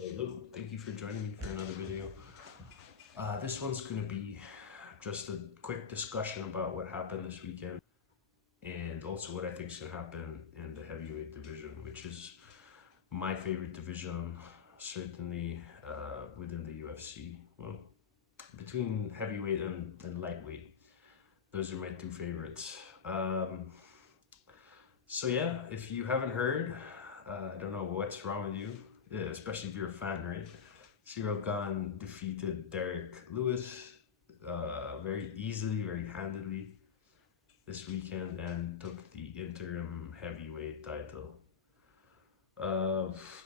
Hello, thank you for joining me for another video. This one's going to be just a quick discussion about what happened this weekend and also what I think should happen in the heavyweight division, which is my favorite division, certainly within the UFC. Well, between heavyweight and lightweight, those are my two favorites. So yeah, if you haven't heard, I don't know what's wrong with you, especially if you're a fan, right? Ciryl Gane defeated Derrick Lewis very easily, very handily this weekend and took the interim heavyweight title.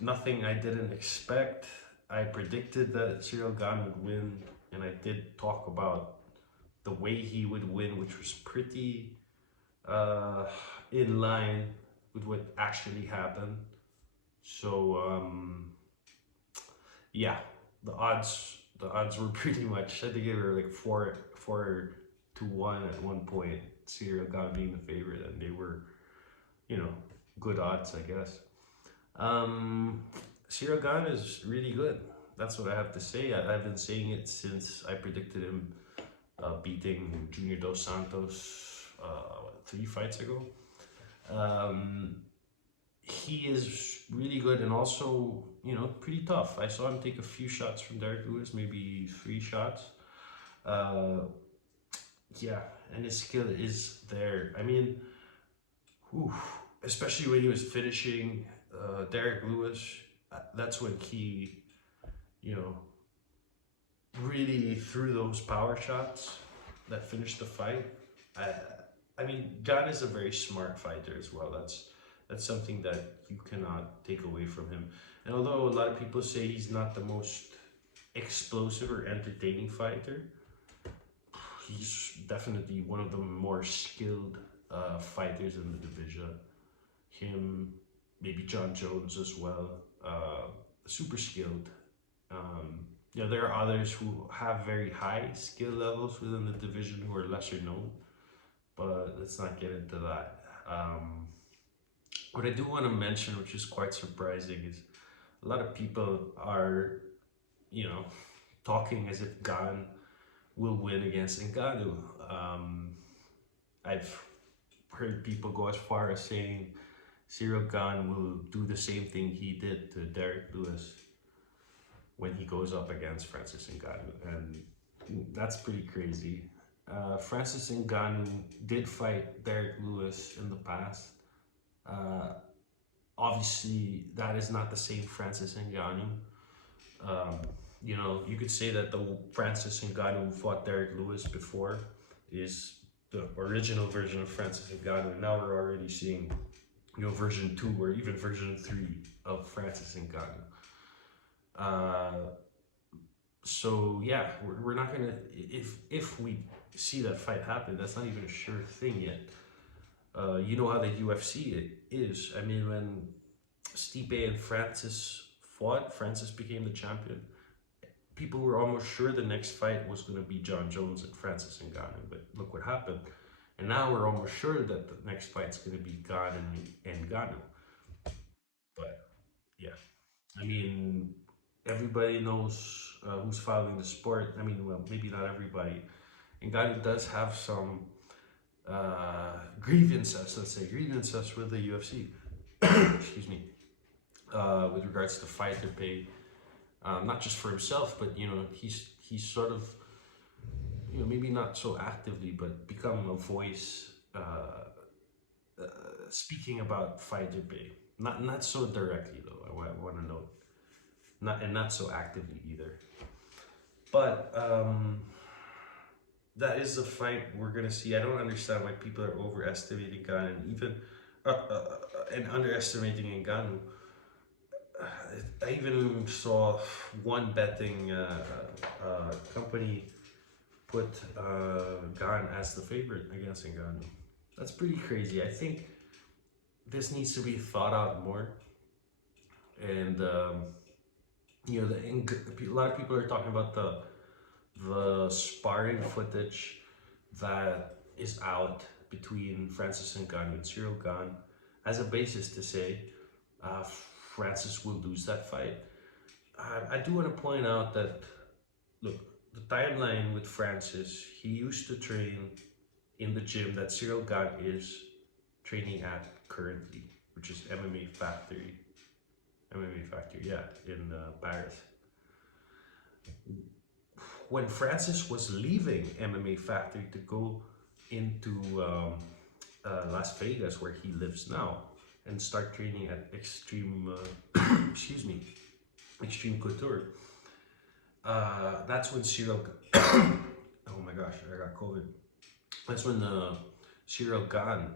Nothing I didn't expect. I predicted that Ciryl Gane would win, and I did talk about the way he would win, which was pretty in line with what actually happened. So yeah, the odds were pretty much, I think they were like 4-1 at one point. Ciryl Gane being the favorite, and they were, good odds, I guess. Ciryl Gane is really good. That's what I have to say. I've been saying it since I predicted him beating Junior Dos Santos 3 fights ago. He is really good and also, pretty tough. I saw him take a few shots from Derrick Lewis, maybe 3 shots. Yeah, and his skill is there. I mean, especially when he was finishing Derrick Lewis, that's when he, really threw those power shots that finished the fight. I mean, Gane is a very smart fighter as well. That's something that you cannot take away from him. And although a lot of people say he's not the most explosive or entertaining fighter, he's definitely one of the more skilled fighters in the division. Him, maybe John Jones as well, super skilled. There are others who have very high skill levels within the division who are lesser known, but let's not get into that. What I do want to mention, which is quite surprising, is a lot of people are, talking as if Gane will win against Ngannou. I've heard people go as far as saying Ciryl Gane will do the same thing he did to Derrick Lewis when he goes up against Francis Ngannou, and that's pretty crazy. Francis Ngannou did fight Derrick Lewis in the past. Obviously, that is not the same Francis Ngannou. You could say that the Francis Ngannou who fought Derrick Lewis before is the original version of Francis Ngannou. Now we're already seeing, version 2 or even version 3 of Francis Ngannou. So yeah, we're not gonna, if we see that fight happen, that's not even a sure thing yet. You know how the UFC is. I mean, when Stipe and Francis fought, Francis became the champion. People were almost sure the next fight was going to be John Jones and Francis Ngannou, but look what happened. And now we're almost sure that the next fight's going to be Gane and Ngannou. But yeah, I mean, everybody knows who's following the sport. I mean, well, maybe not everybody. Ngannou does have some grievances, let's say, with the UFC. Excuse me. With regards to fighter pay, not just for himself, but he's sort of, maybe not so actively, but become a voice speaking about fighter pay. Not so directly though. I want to note, not so actively either. But that is a fight we're gonna see. I don't understand why people are overestimating Gane and even and underestimating Ngannou. I even saw one betting company put Gane as the favorite against Ngannou. That's pretty crazy. I think this needs to be thought out more. And a lot of people are talking about the sparring footage that is out between Francis Ngannou and Ciryl as a basis to say Francis will lose that fight. I do want to point out that, look, the timeline with Francis, he used to train in the gym that Ciryl Gane is training at currently, which is MMA Factory. MMA Factory, yeah, in Paris. When Francis was leaving MMA Factory to go into Las Vegas, where he lives now, and start training at Extreme, excuse me, Extreme Couture, that's when Ciryl, oh my gosh, I got COVID. That's when Ciryl Gane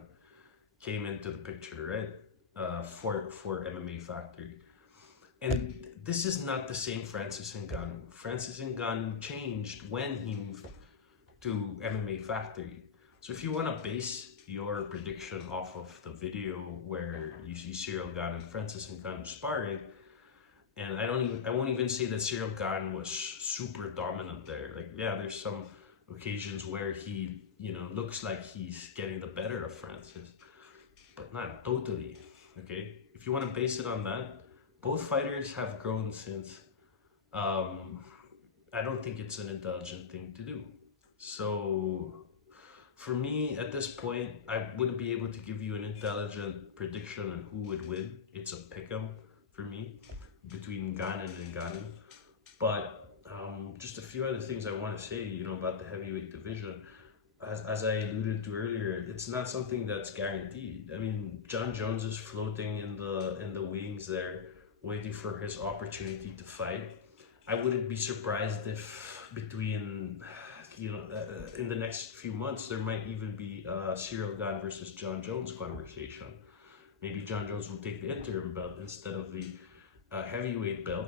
came into the picture, right? For MMA Factory. And this is not the same Francis Ngannou. Francis Ngannou changed when he moved to MMA Factory. So if you want to base your prediction off of the video where you see Ciryl Gane and Francis Ngannou sparring, and I won't even say that Ciryl Gane was super dominant there. Like, yeah, there's some occasions where he, looks like he's getting the better of Francis, but not totally. Okay, if you want to base it on that, both fighters have grown since. I don't think it's an intelligent thing to do. So for me, at this point, I wouldn't be able to give you an intelligent prediction on who would win. It's a pick'em for me between Gane and Ngannou. But just a few other things I want to say, about the heavyweight division. As I alluded to earlier, it's not something that's guaranteed. I mean, John Jones is floating in the wings there, waiting for his opportunity to fight. I wouldn't be surprised if between, in the next few months, there might even be a Ciryl Gane versus John Jones conversation. Maybe John Jones will take the interim belt instead of the heavyweight belt.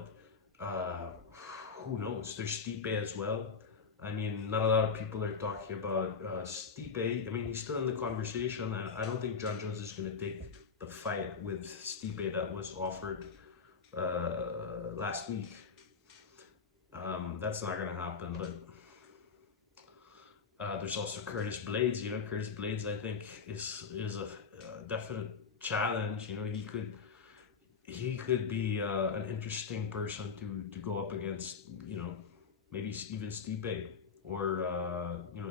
Who knows? There's Stipe as well. I mean, not a lot of people are talking about Stipe. I mean, he's still in the conversation. I don't think John Jones is going to take the fight with Stipe that was offered last week. That's not going to happen. But there's also Curtis Blades. Curtis Blades, I think, is a definite challenge. He could be an interesting person to go up against. Maybe even Stipe, or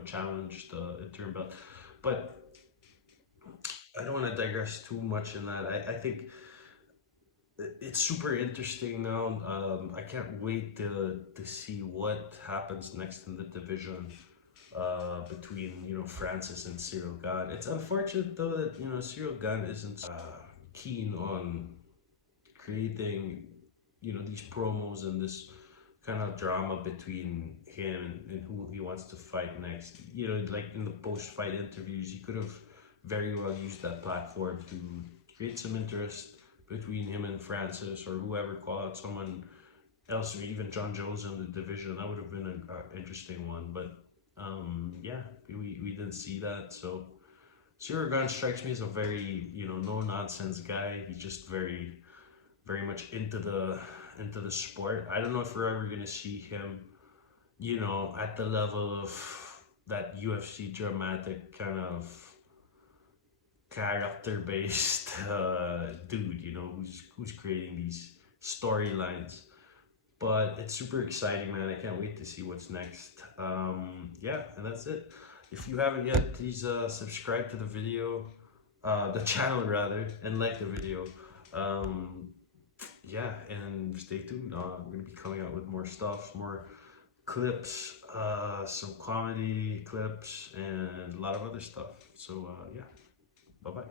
challenge the interim belt. But I don't want to digress too much in that. I think it's super interesting now. I can't wait to see what happens next in the division between Francis and Ciryl Gane. It's unfortunate though that Ciryl Gane isn't keen on creating these promos and this kind of drama between him and who he wants to fight next. Like in the post-fight interviews, he could have very well used that platform to create some interest between him and Francis, or whoever, call out someone else, or even John Jones in the division. That would have been an interesting one. But yeah, we didn't see that. So Ciryl Gane strikes me as a very no-nonsense guy. He's just very, very much into the sport. I don't know if we're ever gonna see him, at the level of that UFC dramatic kind of character-based dude, who's creating these storylines. But it's super exciting, man. I can't wait to see what's next. Yeah, and that's it. If you haven't yet, please subscribe to the video, the channel rather, and like the video. Yeah, and stay tuned. I'm going to be coming out with more stuff, more clips, some comedy clips, and a lot of other stuff. So yeah, bye-bye.